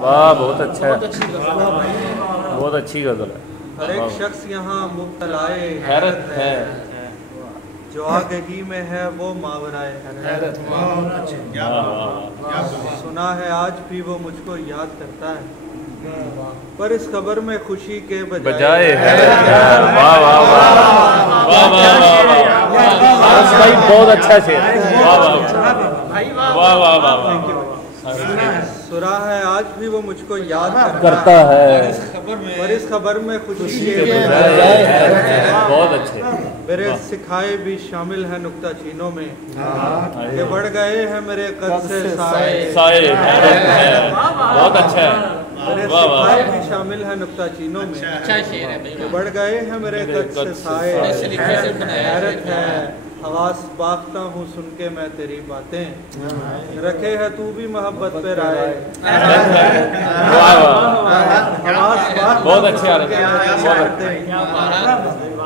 वाह बहुत अच्छा है, बहुत अच्छी गजल है, बहुत अच्छी गजल है। हर एक शख्स यहाँ मुब्तलाए हैरत है, जो आगही में है वो मावराए हैरत है। सुना है आज भी वो मुझको याद करता है, पर इस खबर में खुशी के बजाय हैरत है। वाह वाह वाह वाह वाह वाह भाई, बहुत अच्छा शेर। वाह वाह वाह वाह वाह वाह। सुना है आज भी वो मुझको याद करता है, पर इस खबर में खुशी के बजाय हैरत है। बहुत अच्छे। मेरे सिखाए भी शामिल है नुक्ता चीनों में, ये बढ़ गए हैं मेरे कद से साए। साए हैरत है, बहुत अच्छा है। मेरे वाह वाह सिखाए भी शामिल है नुक्ता चीनों में, अच्छा शेर है भाई, ये बढ़ गए हैं मेरे कद से साए। ऐसे लिखे से बनाया हैरत है, हवास बागता हूँ सुन के मैं तेरी बातें, रखे है तू भी मोहब्बत पे राय। वाह वाह, बहुत अच्छे आ रहे हैं।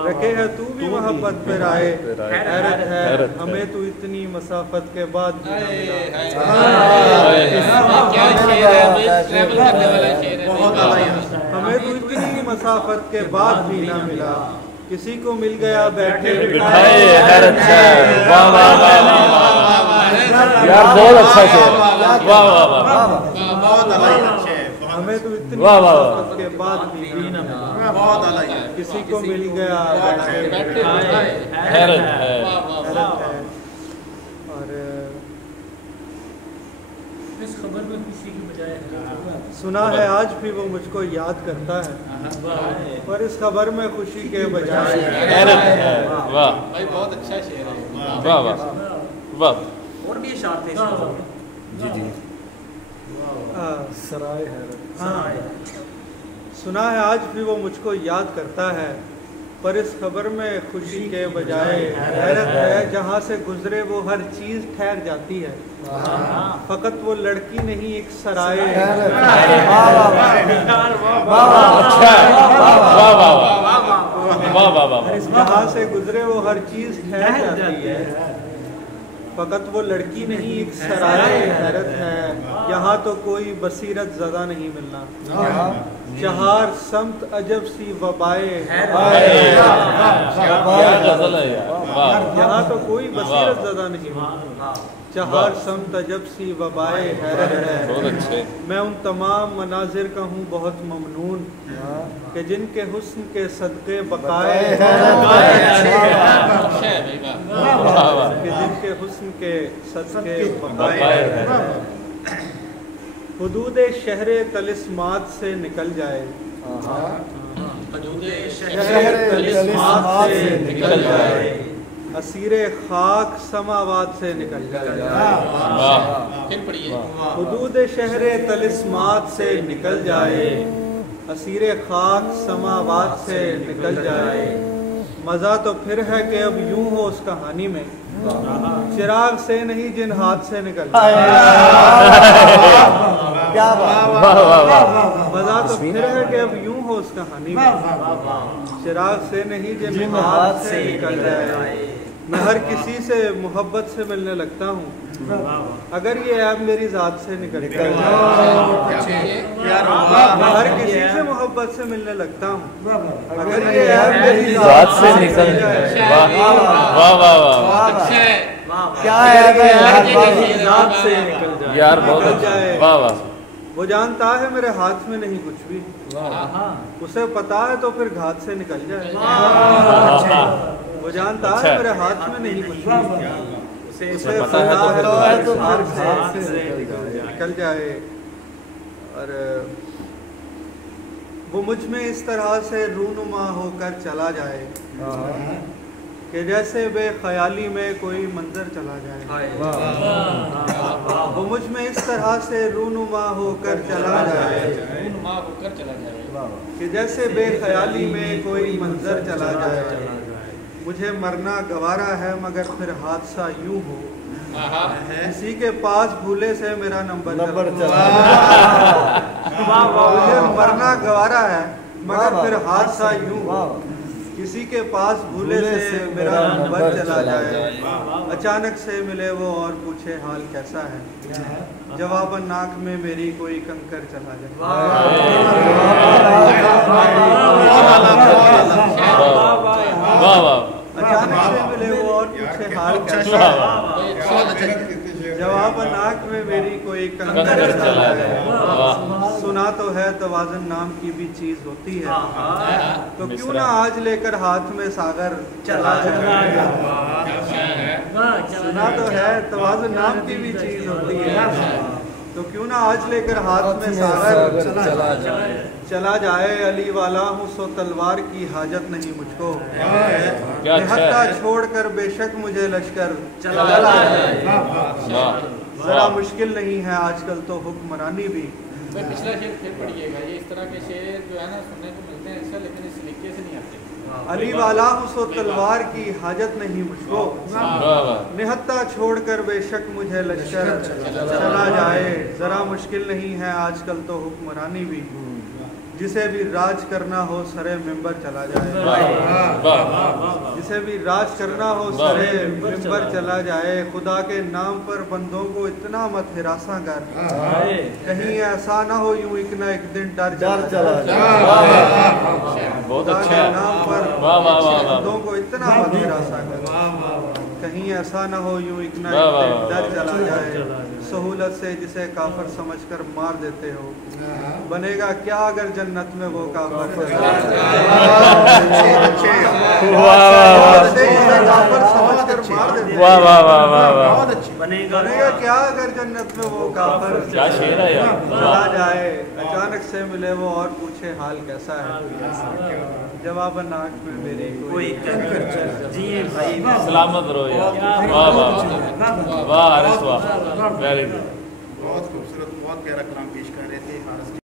रखे है तू भी मोहब्बत पे राय। हैरत है हमें तू इतनी मसाफत के बाद भी ना मिला। क्या शेर है भाई, ट्रैवल करने वाला शेर है। हमें तू इतनी मसाफत के बाद भी ना मिला, किसी को मिल गया बैठे बिठाए हैरत है। वाह वाह वाह यार, बहुत अच्छा शेर। वाह वाह वाह, बहुत अच्छे। हमें तो इतनी वाह वाह मसाफत के बाद भी ना मिला, बहुत अलग है। किसी को मिल गया बैठे हैरत है। हैरत है। और इस खबर में खुशी की बजाय सुना है आज भी वो मुझको याद करता है, पर इस खबर में खुशी के बजाय हैरत है। वाह भाई बहुत अच्छा शेर है। वाह वाह वाह। और भी इशारे थे इसको। जी जी। सराय हैरत। हाँ, सुना है आज भी वो मुझको याद करता है, पर इस खबर में खुशी के बजाय हैरत है। जहाँ से गुजरे वो हर चीज ठहर जाती है, फकत वो लड़की नहीं एक सराय। अच्छा है। वाह वाह वाह वाह वाह। जहाँ से गुजरे वो हर चीज ठहर जाती है, फकत वो लड़की नहीं एक सराय। हैरत है यहाँ तो कोई बसीरत ज़दा नहीं मिलना, चहार समत अजब सी वबाए। यहाँ तो कोई बसीरत ज़दा नहीं मिलना, चहार समत अजब सी वबाए। हैरत है बहुत अच्छे। मैं उन तमाम मनाजिर का हूँ बहुत ममनून, कि जिनके हुस्न के सदक़े बकाए। कि जिनके हुस्न के सदक़े बकाए। हुदूदे शहरे तलिस्मात से निकल जाए, शहर तलिस्मात से निकल जाए, असीरे खाक समावात से निकल जाए। फिर पढ़िए। हुदूद शहरे तलिस्मात से निकल जाए, असीरे खाक समावात से निकल जाए। मज़ा तो फिर है कि अब यूं हो उस कहानी में, चिराग से नहीं जिन हाथ से निकल जाए। मज़ा तो फिर है कि अब यूं हो उस कहानी में, चिराग से नहीं जिन हाथ से निकल जाए। मैं हर किसी से मोहब्बत से मिलने लगता हूँ, अगर ये ऐप मेरी ज़ात से निकल जाए। मैं हर किसी से मोहब्बत से मिलने लगता हूँ, अगर ये ऐप मेरी ज़ात से निकल जाए। वाह वाह वाह वाह। क्या है ज़ात से निकल जाए यार, बहुत अच्छा। वाह वाह। वो जानता है मेरे हाथ में नहीं कुछ भी, उसे पता है तो फिर घात से निकल जाए। वो जानता है मेरे हाथ में नहीं कुछ भी, उसे पता है तो फिर घात से निकल जाए। और वो मुझ में इस तरह से रूनुमा होकर चला जाए, कि जैसे बेख्याली में कोई मंजर चला जाए। वो मुझ में इस तरह से रूनुमा होकर चला जाए, कि जैसे बेख्याली में कोई मंजर चला जाए। मुझे मरना गवारा है मगर फिर हादसा यूं हो, किसी के पास भूले से मेरा नंबर चला। मुझे मरना गवारा है मगर फिर हादसा यूं हो, किसी के पास भूले से मेरा नंबर चला जाए, अचानक से मिले वो और पूछे हाल कैसा है, जवाबन नाक में मेरी कोई कंकर चला जाए। वाह वाह। अचानक से मिले वो और पूछे हाल कैसा है, जवाब नाक में मेरी कोई कंकर चला जाए। सुना तो है तवाज़ुन नाम की भी चीज होती है, तो क्यों ना आज लेकर हाथ में सागर चला जाए। सुना तो है तवाज़ुन नाम की भी चीज होती है, तो क्यों ना आज लेकर हाथ में सागर चला जाए। अली वाला हूँ सो तलवार की हाजत नहीं मुझको, निहत्था छोड़कर बेशक मुझे लश्कर चला जाए। जरा मुश्किल नहीं है आजकल तो हुक्मरानी भी। पिछला शेर फिर पढ़िएगा, ये इस तरह के शेर जो है ना सुनने को मिलते हैं अक्सर, लेकिन इस लिखे से नहीं आते। अली वाला हूँ सो तलवार की हाजत नहीं मुझको, निहत्था छोड़कर बेशक मुझे लश्कर चला जाए। जरा मुश्किल नहीं है आजकल तो हुक्मरानी भी, जिसे भी राज करना हो सरे मिंबर चला जाए। जिसे भी राज करना हो सरे मिंबर चला जाए। खुदा के नाम पर बंदों को इतना मत हिरासा कर, कहीं ऐसा ना हो यूं एक ना एक दिन डर चला जाए। बहुत खुदा अच्छा के नाम पर वाह। बंदों को इतना मत हिरासा कर, कहीं ऐसा ना हो यूं एक ना एक दिन डर चला जाए। सहूलत से जिसे काफर समझकर मार देते हो, बनेगा क्या अगर जन्नत में वो काफर चला जाए। वाह वाह वाह वाह वाह। बनेगा क्या अगर जन्नत में वो काफर क्या शेर है यार। चला जाए। अचानक से मिले वो और पूछे हाल कैसा है, जवाब नाक में मेरी कोई जी भाई सलामत रहो यार। वाह वाह वाह हारिस वाह, वेरी गुड। बहुत खूबसूरत, बहुत प्यारा कलाम पेश कर रहे थे।